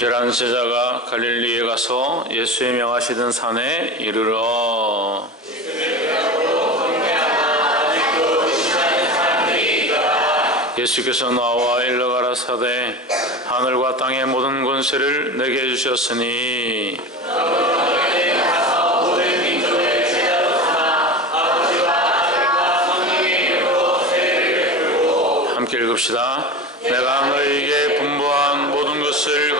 열한 제자가 갈릴리에 가서 예수의 명하시던 산에 이르러 예수께서 나와 일러 가라 사대 하늘과 땅의 모든 권세를 내게 주셨으니 함께 읽읍시다. 내가 것을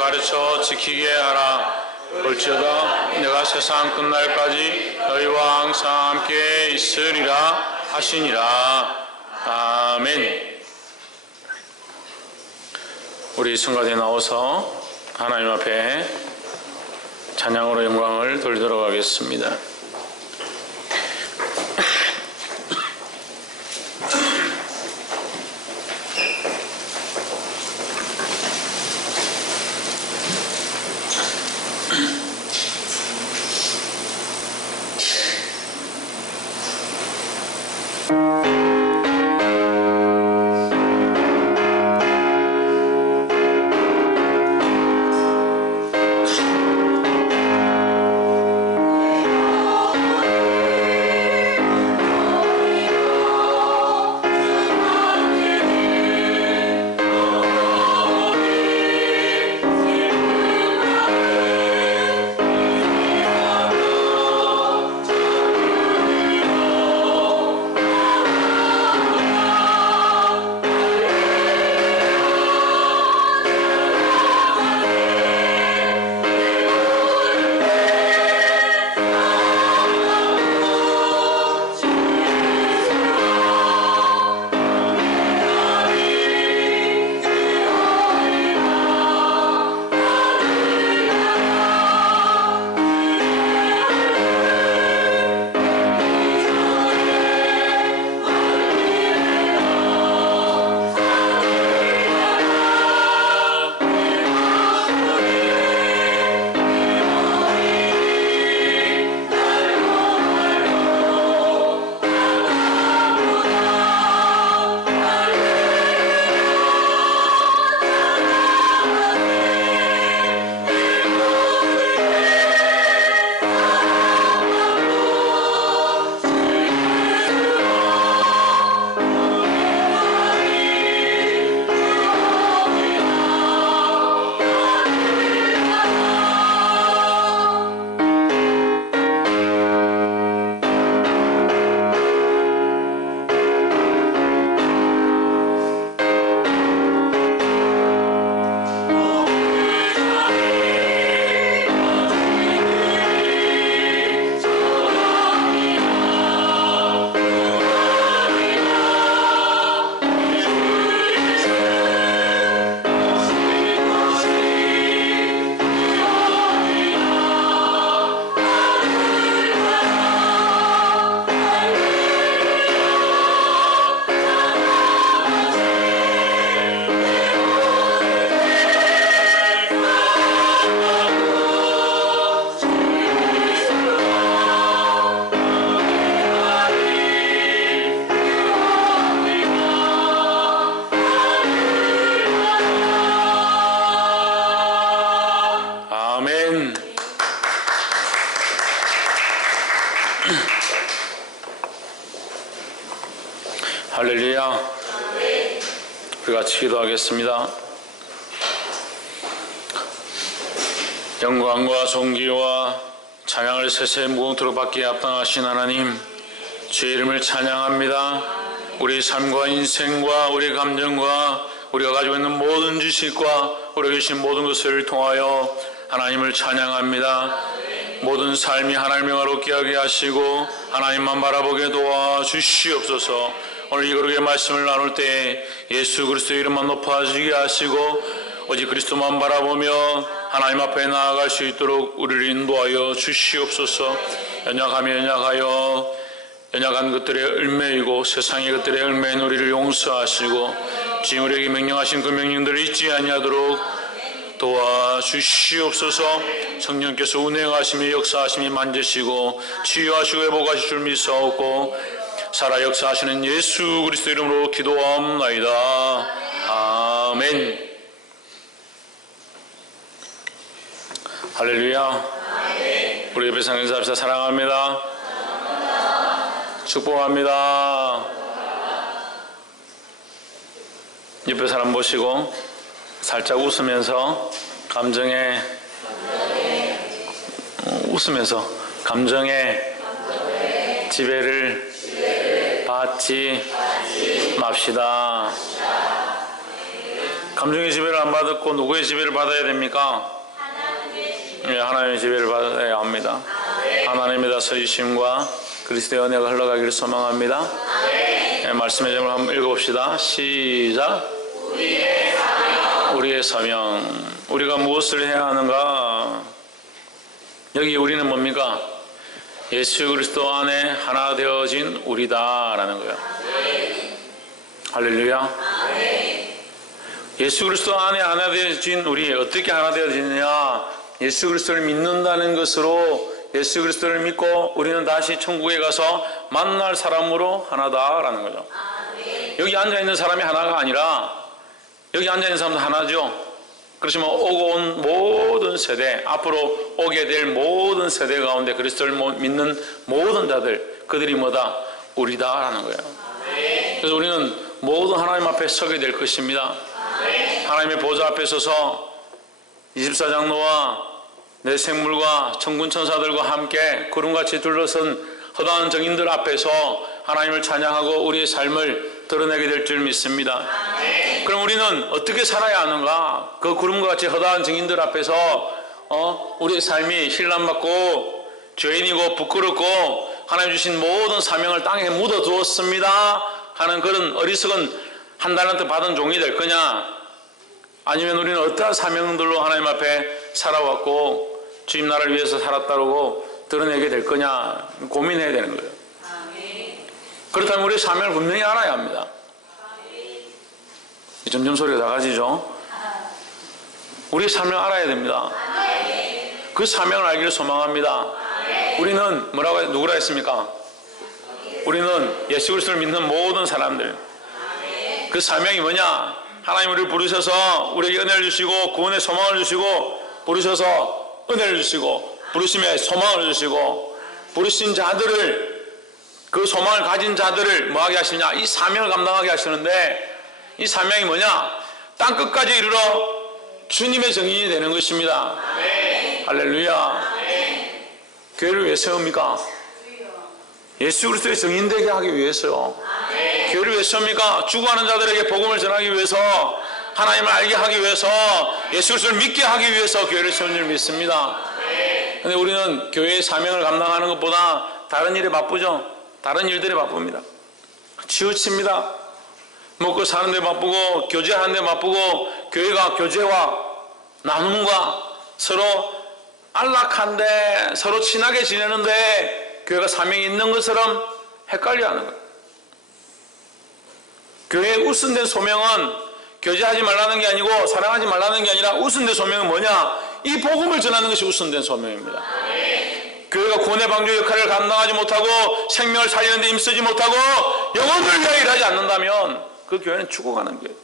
가르쳐 지키게 하라. 볼지어다 내가 세상 끝날까지 너희와 항상 함께 있으리라 하시니라. 아멘. 우리 성가대 나와서 하나님 앞에 찬양으로 영광을 돌리도록 하겠습니다. 같이 기도하겠습니다. 영광과 존귀와 찬양을 세세 무궁토록 받기에 합당하신 하나님, 주의 이름을 찬양합니다. 우리 삶과 인생과 우리 감정과 우리가 가지고 있는 모든 지식과 우리 계신 모든 것을 통하여 하나님을 찬양합니다. 모든 삶이 하나님을 어렵게 하게 하시고 하나님만 바라보게 도와주시옵소서. 오늘 이 거룩의 말씀을 나눌 때 예수 그리스도의 이름만 높아지게 하시고 오직 그리스도만 바라보며 하나님 앞에 나아갈 수 있도록 우리를 인도하여 주시옵소서. 연약하며 연약하여 연약한 것들의 을매이고 세상의 것들의 을매인 우리를 용서하시고 지금 우리에게 명령하신 그 명령들을 잊지 아니하도록 도와주시옵소서 성령께서 운행하시며 역사하시며 만지시고 치유하시고 회복하실 줄 믿사옵고 살아 역사하시는 예수 그리스도 이름으로 기도하옵나이다 아멘 할렐루야. 우리 옆에 상인 사 합시다. 사랑합니다. 축복합니다. 옆에 사람 보시고 살짝 웃으면서 감정에 어, 웃으면서 감정에 지배를 받지 맙시다. 감정의 지배를 안 받았고 누구의 지배를 받아야 됩니까? 예, 하나님의 지배를 받아야 합니다. 하나님의 다스리심과 그리스도의 은혜가 흘러가기를 소망합니다. 예, 말씀의 점을 한번 읽어봅시다. 시작. 우리의 사명. 우리가 무엇을 해야 하는가? 여기 우리는 뭡니까? 예수 그리스도 안에 하나 되어진 우리다라는 거예요. 할렐루야. 예수 그리스도 안에 하나 되어진 우리 어떻게 하나 되어지느냐? 예수 그리스도를 믿는다는 것으로 예수 그리스도를 믿고 우리는 다시 천국에 가서 만날 사람으로 하나다라는 거죠. 여기 앉아 있는 사람이 하나가 아니라 여기 앉아 있는 사람도 하나죠. 그렇지만 오고 온 모든 세대, 앞으로 오게 될 모든 세대 가운데 그리스도를 믿는 모든 자들, 그들이 뭐다? 우리다라는 거예요. 그래서 우리는 모든 하나님 앞에 서게 될 것입니다. 하나님의 보좌 앞에 서서 24장로와 내 생물과 천군 천사들과 함께 구름같이 둘러선 허다한 정인들 앞에서 하나님을 찬양하고 우리의 삶을 드러내게 될 줄 믿습니다. 그럼 우리는 어떻게 살아야 하는가? 그 구름과 같이 허다한 정인들 앞에서 어? 우리의 삶이 신랑받고 죄인이고 부끄럽고 하나님 주신 모든 사명을 땅에 묻어 두었습니다. 하는 그런 어리석은 한 달란트 받은 종이 될 거냐? 아니면 우리는 어떠한 사명들로 하나님 앞에 살아왔고 주님 나라를 위해서 살았다고 드러내게 될 거냐 고민해야 되는 거예요. 그렇다면 우리 사명을 분명히 알아야 합니다. 점점 소리가 작아지죠? 우리 사명 알아야 됩니다. 그 사명을 알기를 소망합니다. 우리는 뭐라고 누구라 했습니까? 우리는 예수 그리스도를 믿는 모든 사람들. 그 사명이 뭐냐? 하나님 우리를 부르셔서 우리에게 은혜를 주시고 구원의 소망을 주시고 부르셔서 은혜를 주시고 부르심에 소망을 주시고 부르신 자들을 그 소망을 가진 자들을 뭐하게 하시냐 이 사명을 감당하게 하시는데 이 사명이 뭐냐 땅 끝까지 이르러 주님의 정인이 되는 것입니다 할렐루야 교회를 왜 세웁니까? 예수 그리스도의 정인 되게 하기 위해서요 교회를 왜 세웁니까? 죽어가는 자들에게 복음을 전하기 위해서 하나님을 알게 하기 위해서 예수 그리스도를 믿게 하기 위해서 교회를 세운 줄 믿습니다 근데 우리는 교회의 사명을 감당하는 것보다 다른 일에 바쁘죠. 다른 일들에 바쁩니다. 치우칩니다. 먹고 사는 데 바쁘고 교제하는 데 바쁘고 교회가 교제와 나눔과 서로 안락한데 서로 친하게 지내는데 교회가 사명이 있는 것처럼 헷갈려 하는 거예요. 교회의 우선된 소명은 교제하지 말라는 게 아니고 사랑하지 말라는 게 아니라 우선된 소명은 뭐냐? 이 복음을 전하는 것이 우선된 소명입니다. 교회가 구원의 방주 역할을 감당하지 못하고 생명을 살리는 데 힘쓰지 못하고 영혼을 위하여 일하지 않는다면 그 교회는 죽어가는 거예요.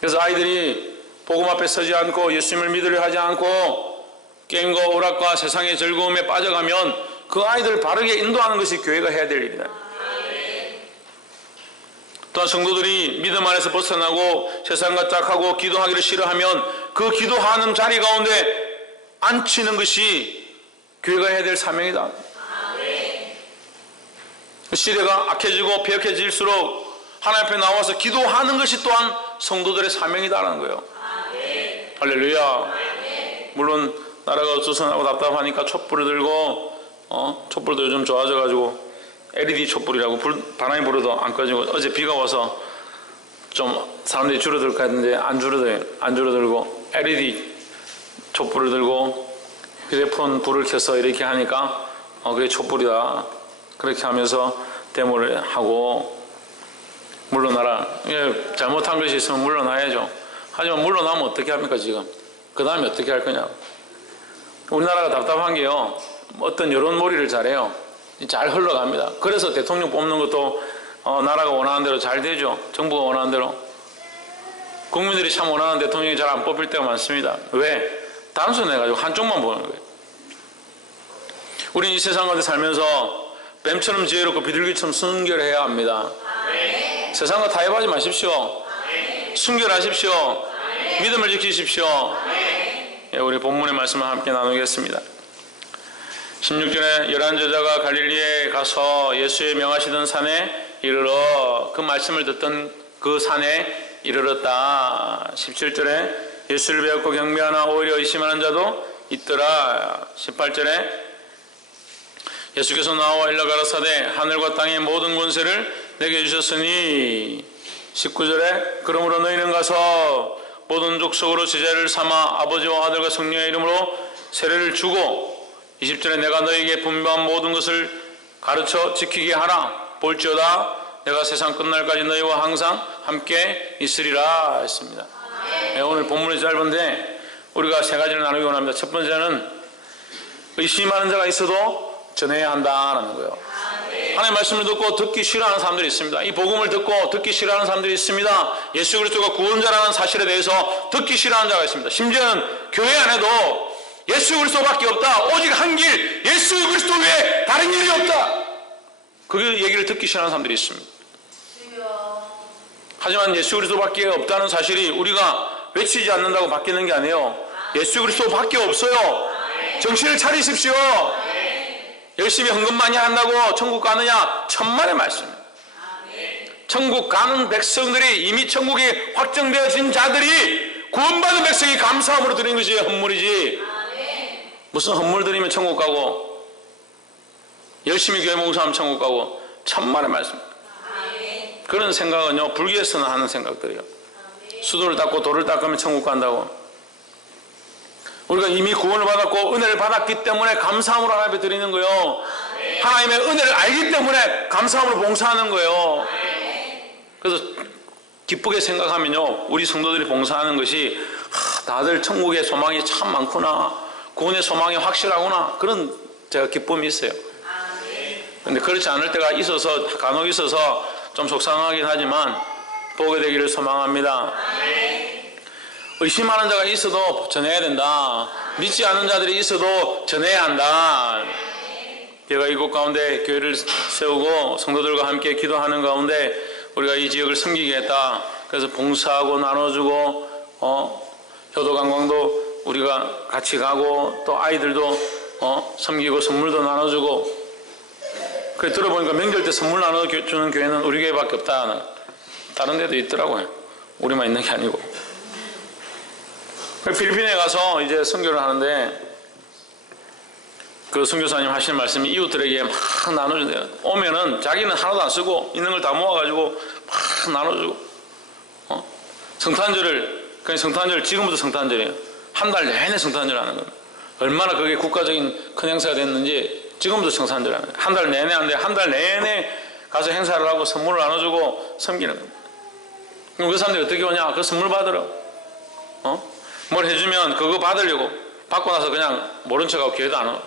그래서 아이들이 복음 앞에 서지 않고 예수님을 믿으려 하지 않고 게임과 오락과 세상의 즐거움에 빠져가면 그 아이들을 바르게 인도하는 것이 교회가 해야 될 일이다. 또한 성도들이 믿음 안에서 벗어나고 세상과 짝하고 기도하기를 싫어하면 그 기도하는 자리 가운데 앉히는 것이 교회가 해야 될 사명이다. 시대가 악해지고 폐역해질수록 하나님 앞에 나와서 기도하는 것이 또한 성도들의 사명이다라는 거예요. 할렐루야. 물론 나라가 어수선하고 답답하니까 촛불을 들고 어? 촛불도 요즘 좋아져가지고 LED 촛불이라고 불, 바람이 불어도 안 꺼지고 어제 비가 와서 좀 사람들이 줄어들까 했는데 안 줄어들어요. 안 줄어들고 LED 촛불을 들고 휴대폰 불을 켜서 이렇게 하니까 어 그게 촛불이다. 그렇게 하면서 데모를 하고 물러나라. 예, 잘못한 것이 있으면 물러나야죠. 하지만 물러나면 어떻게 합니까 지금? 그 다음에 어떻게 할 거냐? 우리나라가 답답한 게요. 어떤 여론몰이를 잘해요. 잘 흘러갑니다. 그래서 대통령 뽑는 것도 어, 나라가 원하는 대로 잘 되죠. 정부가 원하는 대로. 국민들이 참 원하는 대통령이 잘 안 뽑힐 때가 많습니다. 왜? 단순해가지고 한쪽만 보는 거예요. 우리는 이 세상 가운데 살면서 뱀처럼 지혜롭고 비둘기처럼 순결해야 합니다. 세상과 타협하지 마십시오. 순결하십시오. 믿음을 지키십시오. 예, 우리 본문의 말씀을 함께 나누겠습니다. 16절에 열한 제자가 갈릴리에 가서 예수의 명하시던 산에 이르러 그 말씀을 듣던 그 산에 이르렀다. 17절에 예수를 배웠고 경배하나 오히려 의심하는 자도 있더라. 18절에 예수께서 나와 일러 가라사대 하늘과 땅의 모든 권세를 내게 주셨으니 19절에 그러므로 너희는 가서 모든 족속으로 제자를 삼아 아버지와 아들과 성령의 이름으로 세례를 주고 20절에 내가 너에게 분배한 모든 것을 가르쳐 지키게 하라. 볼지어다 내가 세상 끝날까지 너희와 항상 함께 있으리라 했습니다. 네, 오늘 본문이 짧은데 우리가 세 가지를 나누기 원합니다. 첫 번째는 의심하는 자가 있어도 전해야 한다는 거예요 하나님의 말씀을 듣고 듣기 싫어하는 사람들이 있습니다. 이 복음을 듣고 듣기 싫어하는 사람들이 있습니다. 예수 그리스도가 구원자라는 사실에 대해서 듣기 싫어하는 자가 있습니다. 심지어는 교회 안에도 예수 그리스도밖에 없다. 오직 한 길, 예수 그리스도 외에 다른 길이 없다. 그 얘기를 듣기 싫어하는 사람들이 있습니다. 하지만 예수 그리스도밖에 없다는 사실이 우리가 외치지 않는다고 바뀌는 게 아니에요. 예수 그리스도밖에 없어요. 정신을 차리십시오. 열심히 헌금 많이 한다고 천국 가느냐? 천만의 말씀입니다. 천국 가는 백성들이 이미 천국이 확정되어진 자들이 구원받은 백성이 감사함으로 드리는 것이 헌물이지. 무슨 헌물 드리면 천국 가고 열심히 교회 봉사하면 천국 가고 천만의 말씀. 그런 생각은요 불교에서는 하는 생각들이요. 수도를 닦고 돌을 닦으면 천국 간다고. 우리가 이미 구원을 받았고 은혜를 받았기 때문에 감사함으로 하나님께 드리는 거예요. 하나님의 은혜를 알기 때문에 감사함으로 봉사하는 거예요. 그래서 기쁘게 생각하면요, 우리 성도들이 봉사하는 것이 하, 다들 천국의 소망이 참 많구나, 구원의 소망이 확실하구나 그런 제가 기쁨이 있어요. 근데 그렇지 않을 때가 있어서 간혹 있어서 좀 속상하긴 하지만 보게 되기를 소망합니다. 의심하는 자가 있어도 전해야 된다. 믿지 않는 자들이 있어도 전해야 한다. 제가 이곳 가운데 교회를 세우고 성도들과 함께 기도하는 가운데 우리가 이 지역을 섬기겠다. 그래서 봉사하고 나눠주고 어, 효도 관광도 우리가 같이 가고 또 아이들도 어, 섬기고 선물도 나눠주고 그래 들어보니까 명절 때 선물 나눠주는 교회는 우리 교회밖에 없다. 다른 데도 있더라고요. 우리만 있는 게 아니고. 필리핀에 가서 이제 선교를 하는데 그 선교사님 하시는 말씀이 이웃들에게 막 나눠준대요. 오면은 자기는 하나도 안 쓰고 있는 걸 다 모아가지고 막 나눠주고 어? 성탄절을 그냥 성탄절 지금부터 성탄절이에요. 한 달 내내 성탄절 하는 거예요. 얼마나 그게 국가적인 큰 행사가 됐는지 지금부터 성탄절 하는. 한 달 내내 하는데 한 달 내내 가서 행사를 하고 선물을 나눠주고 섬기는 거예요. 그럼 그 사람들이 어떻게 오냐? 그 선물 받으러 어? 뭘 해주면 그거 받으려고 받고 나서 그냥 모른 척하고 교회도 안 와.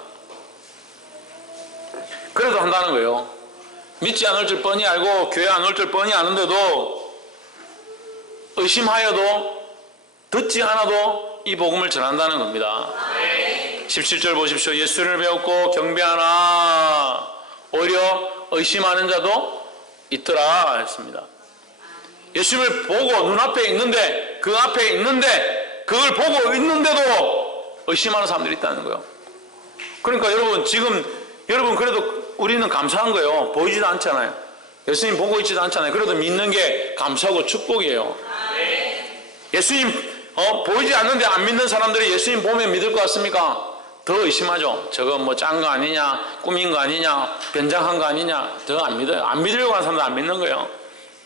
그래도 한다는 거예요. 믿지 않을 줄 뻔히 알고 교회 안 올 줄 뻔히 아는데도 의심하여도 듣지 않아도 이 복음을 전한다는 겁니다. 17절 보십시오. 예수를 배웠고 경배하나 오히려 의심하는 자도 있더라 했습니다. 예수님을 보고 눈앞에 있는데 그 앞에 있는데 그걸 보고 있는데도 의심하는 사람들이 있다는 거예요. 그러니까 여러분 지금 여러분 그래도 우리는 감사한 거예요. 보이지도 않잖아요. 예수님 보고 있지도 않잖아요. 그래도 믿는 게 감사하고 축복이에요. 예수님 어, 보이지 않는데 안 믿는 사람들이 예수님 보면 믿을 것 같습니까? 더 의심하죠. 저거 뭐짠 거 아니냐, 꾸민 거 아니냐, 변장한 거 아니냐, 더 안 믿어요. 안 믿으려고 하는 사람들 안 믿는 거예요.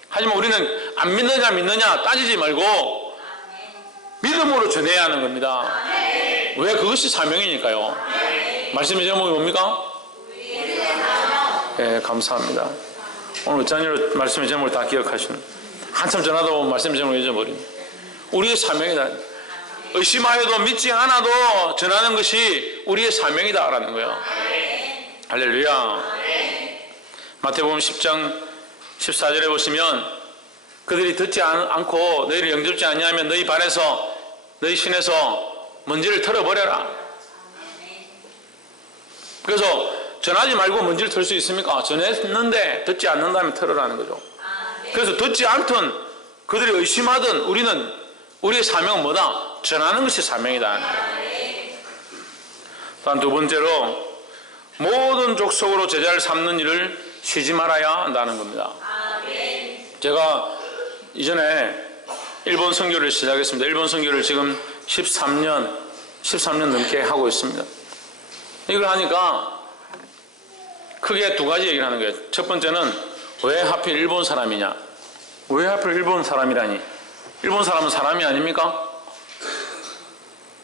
하지만 우리는 안 믿느냐 믿느냐 따지지 말고 믿음으로 전해야 하는 겁니다. 왜 그것이 사명이니까요. 말씀의 제목이 뭡니까? 예, 감사합니다. 오늘 어쩐일로 말씀의 제목을 다 기억하시는. 한참 보면 말씀의 제목을 잊어버립니다. 우리의 사명이다. 의심하여도 믿지 않아도 전하는 것이 우리의 사명이다라는 거예요. 할렐루야. 마태복음 10장 14절에 보시면 그들이 듣지 않, 않고 너희를 영접지 아니하면 너희 발에서 너희 신에서 먼지를 털어버려라. 그래서 전하지 말고 먼지를 털 수 있습니까? 전했는데 듣지 않는다면 털으라는 거죠. 그래서 듣지 않든 그들이 의심하든 우리는 우리의 사명은 뭐다? 전하는 것이 사명이다. 다음 두 번째로 모든 족속으로 제자를 삼는 일을 쉬지 말아야 한다는 겁니다. 제가 이전에 일본 선교를 시작했습니다. 일본 선교를 지금 13년, 13년 넘게 하고 있습니다. 이걸 하니까 크게 두 가지 얘기를 하는 거예요. 첫 번째는 왜 하필 일본 사람이냐? 왜 하필 일본 사람이라니? 일본 사람은 사람이 아닙니까?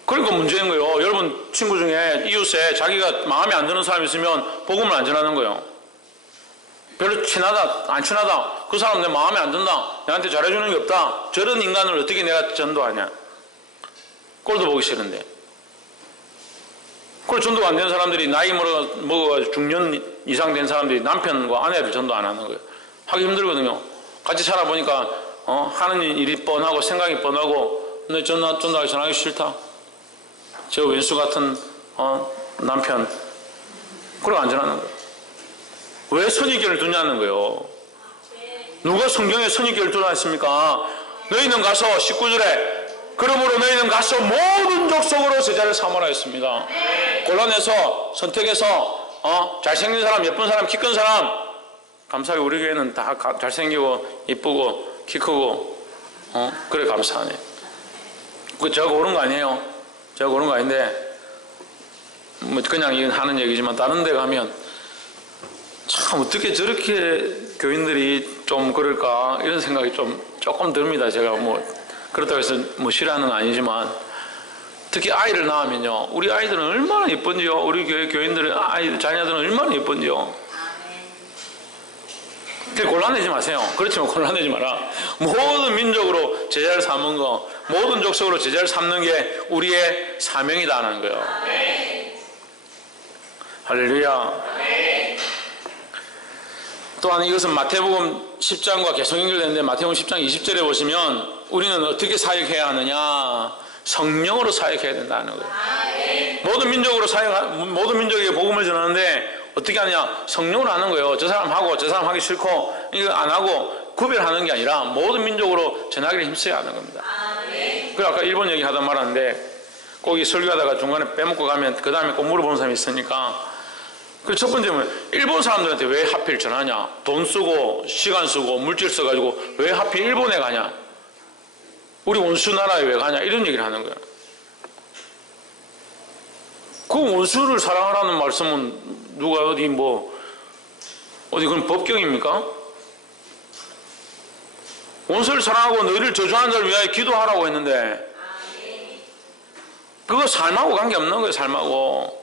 그러니까 문제인 거예요. 여러분 친구 중에 이웃에 자기가 마음에 안 드는 사람이 있으면 복음을 안 전하는 거예요. 별로 친하다, 안 친하다. 그 사람 내 마음에 안 든다. 내한테 잘해주는 게 없다. 저런 인간을 어떻게 내가 전도하냐? 꼴도 보기 싫은데. 그걸 전도가 안 되는 사람들이 나이 먹어, 중년 이상 된 사람들이 남편과 아내를 전도 안 하는 거예요. 하기 힘들거든요. 같이 살아보니까, 어, 하는 일이 뻔하고 생각이 뻔하고, 너 전도, 전도하기 전하기 싫다. 저 왼수 같은, 어, 남편. 그걸 안 전하는 거예요. 왜 선입견을 두냐는 거예요. 누가 성경에 선입견을 두었습니까? 너희는 가서 19절에 그러므로 너희는 가서 모든 족속으로 제자를 삼아라 했습니다. 골라내서 선택해서 어, 잘생긴 사람, 예쁜 사람, 키 큰 사람 감사하게 우리 교회는 다 가- 잘생기고 이쁘고 키 크고 어, 그래 감사하네. 그 제가 고른 거 아니에요. 제가 고른 거 아닌데 뭐 그냥 이건 하는 얘기지만 다른 데 가면 참 어떻게 저렇게 교인들이 좀 그럴까 이런 생각이 좀 조금 듭니다. 제가 뭐 그렇다고 해서 뭐 싫어하는 건 아니지만 특히 아이를 낳으면요. 우리 아이들은 얼마나 예쁜지요. 우리 교회 교인들은 아이 자녀들은 얼마나 예쁜지요. 그 곤란내지 마세요. 그렇지만 곤란내지 마라. 모든 민족으로 제자를 삼은 거, 모든 족속으로 제자를 삼는 게 우리의 사명이다라는 거예요. 할렐루야. 또한 이것은 마태복음 10장과 계속 연결되는데 마태복음 10장 20절에 보시면 우리는 어떻게 사역해야 하느냐 성령으로 사역해야 된다는 거예요. 모든 민족으로 사역 모든 민족에게 복음을 전하는데 어떻게 하냐 성령으로 하는 거예요. 저 사람 하고 저 사람 하기 싫고 이거 안 하고 구별하는 게 아니라 모든 민족으로 전하기를 힘써야 하는 겁니다. 그 아까 일본 얘기 하다 말았는데 거기 설교하다가 중간에 빼먹고 가면 그 다음에 꼭 물어보는 사람이 있으니까 그 첫 번째는 일본 사람들한테 왜 하필 전하냐? 돈 쓰고 시간 쓰고 물질 써가지고 왜 하필 일본에 가냐? 우리 원수 나라에 왜 가냐? 이런 얘기를 하는 거야. 그 원수를 사랑하라는 말씀은 누가 어디 뭐 어디 그건 법경입니까? 원수를 사랑하고 너희를 저주하는 자를 위하여 기도하라고 했는데 그거 삶하고 관계없는 거예요 삶하고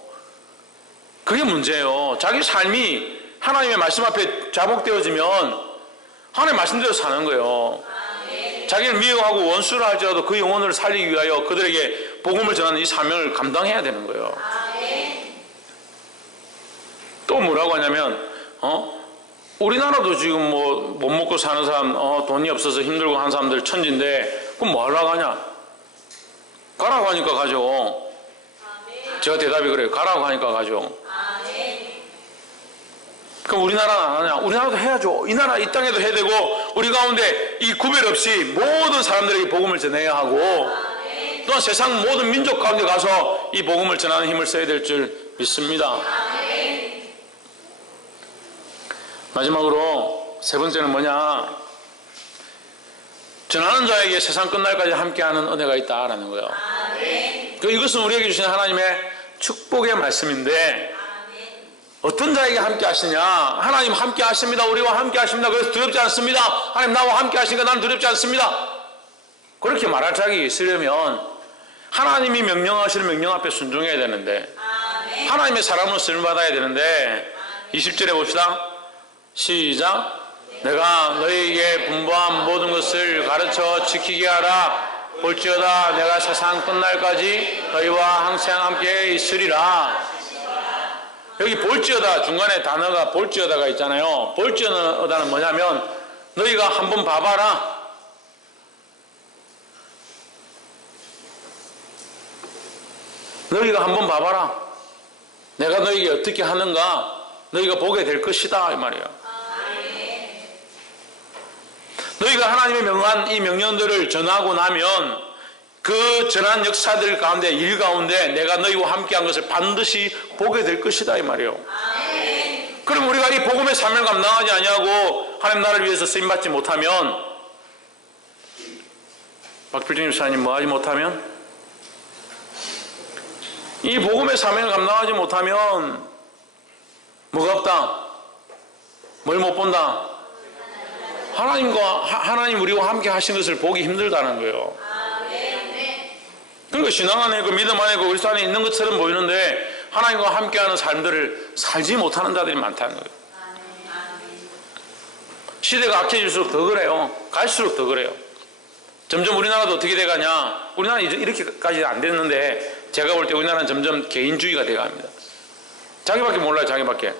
그게 문제예요. 자기 삶이 하나님의 말씀 앞에 자복되어지면 하나님의 말씀대로 사는 거예요. 자기를 미워하고 원수를 할지라도 그 영혼을 살리기 위하여 그들에게 복음을 전하는 이 사명을 감당해야 되는 거예요. 또 뭐라고 하냐면, 어? 우리나라도 지금 뭐 못 먹고 사는 사람, 어, 돈이 없어서 힘들고 한 사람들 천진데, 그럼 뭐 하려고 하냐? 가라고 하니까 가죠. 제가 대답이 그래요. 가라고 하니까 가죠. 그럼 우리나라는 안 하냐? 우리나라도 해야죠. 이 나라, 이 땅에도 해야 되고, 우리 가운데 이 구별 없이 모든 사람들에게 복음을 전해야 하고, 또한 세상 모든 민족 가운데 가서 이 복음을 전하는 힘을 써야 될 줄 믿습니다. 마지막으로 세 번째는 뭐냐? 전하는 자에게 세상 끝날까지 함께하는 은혜가 있다라는 거예요. 그 이것은 우리에게 주신 하나님의 축복의 말씀인데 어떤 자에게 함께 하시냐? 하나님 함께 하십니다. 우리와 함께 하십니다. 그래서 두렵지 않습니다. 하나님 나와 함께 하시니까 나는 두렵지 않습니다. 그렇게 말할 자격이 있으려면 하나님이 명령하시는 명령 앞에 순종해야 되는데 하나님의 사람으로 쓰임 받아야 되는데 20절에 봅시다. 시작. 내가 너희에게 분부한 모든 것을 가르쳐 지키게 하라. 볼지어다 내가 세상 끝날까지 너희와 항상 함께 있으리라. 여기 볼지어다 중간에 단어가 볼지어다가 있잖아요. 볼지어다는 뭐냐면 너희가 한번 봐봐라. 너희가 한번 봐봐라. 내가 너희에게 어떻게 하는가 너희가 보게 될 것이다 이 말이에요. 너희가 하나님의 명한 이 명령들을 전하고 나면 그 전한 역사들 가운데 일 가운데 내가 너희와 함께한 것을 반드시 보게 될 것이다 이 말이에요. 그럼 우리가 이 복음의 사명을 감당하지 아니하고 하나님 나라를 위해서 쓰임 받지 못하면 박필중 집사님 뭐 하지 못하면 이 복음의 사명을 감당하지 못하면 뭐가 없다? 뭘 못 본다? 하나님과 하- 하나님 우리와 함께 하신 것을 보기 힘들다는 거예요. 그러니까 신앙 안에 그 믿음 안에 그 그리스도 안에 있는 것처럼 보이는데 하나님과 함께하는 삶들을 살지 못하는 자들이 많다는 거예요. 시대가 악해질수록 더 그래요. 갈수록 더 그래요. 점점 우리나라도 어떻게 돼가냐? 우리나라 이렇게까지 안 됐는데 제가 볼 때 우리나라는 점점 개인주의가 돼갑니다. 자기밖에 몰라요. 자기밖에.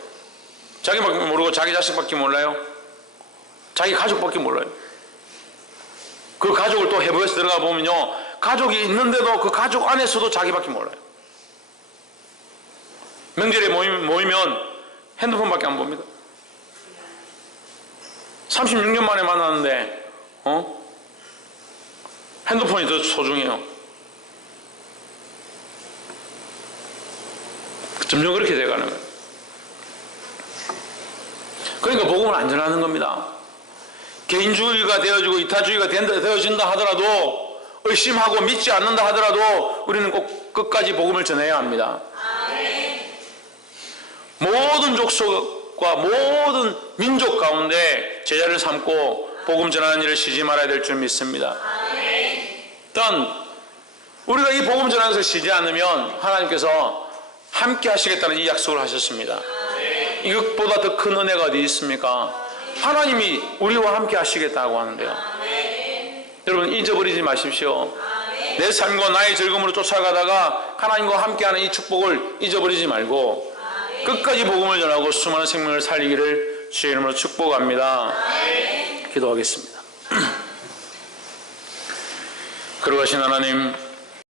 자기밖에 모르고 자기 자식밖에 몰라요. 자기 가족밖에 몰라요. 그 가족을 또 해부해서 들어가 보면요. 가족이 있는데도 그 가족 안에서도 자기밖에 몰라요. 명절에 모이면, 핸드폰밖에 안 봅니다. 36년 만에 만났는데, 어? 핸드폰이 더 소중해요. 점점 그렇게 돼가는 거예요. 그러니까 복음을 안 전하는 겁니다. 개인주의가 되어지고 이타주의가 된다, 되어진다 하더라도 의심하고 믿지 않는다 하더라도 우리는 꼭 끝까지 복음을 전해야 합니다. 모든 족속과 모든 민족 가운데 제자를 삼고 복음 전하는 일을 쉬지 말아야 될 줄 믿습니다. 일단 우리가 이 복음 전하는 것을 쉬지 않으면 하나님께서 함께 하시겠다는 이 약속을 하셨습니다. 이것보다 더 큰 은혜가 어디 있습니까? 하나님이 우리와 함께 하시겠다고 하는데요. 여러분 잊어버리지 마십시오. 내 삶과 나의 즐거움으로 쫓아가다가 하나님과 함께하는 이 축복을 잊어버리지 말고 끝까지 복음을 전하고 수많은 생명을 살리기를 주의 이름으로 축복합니다. 기도하겠습니다. 그러하신 하나님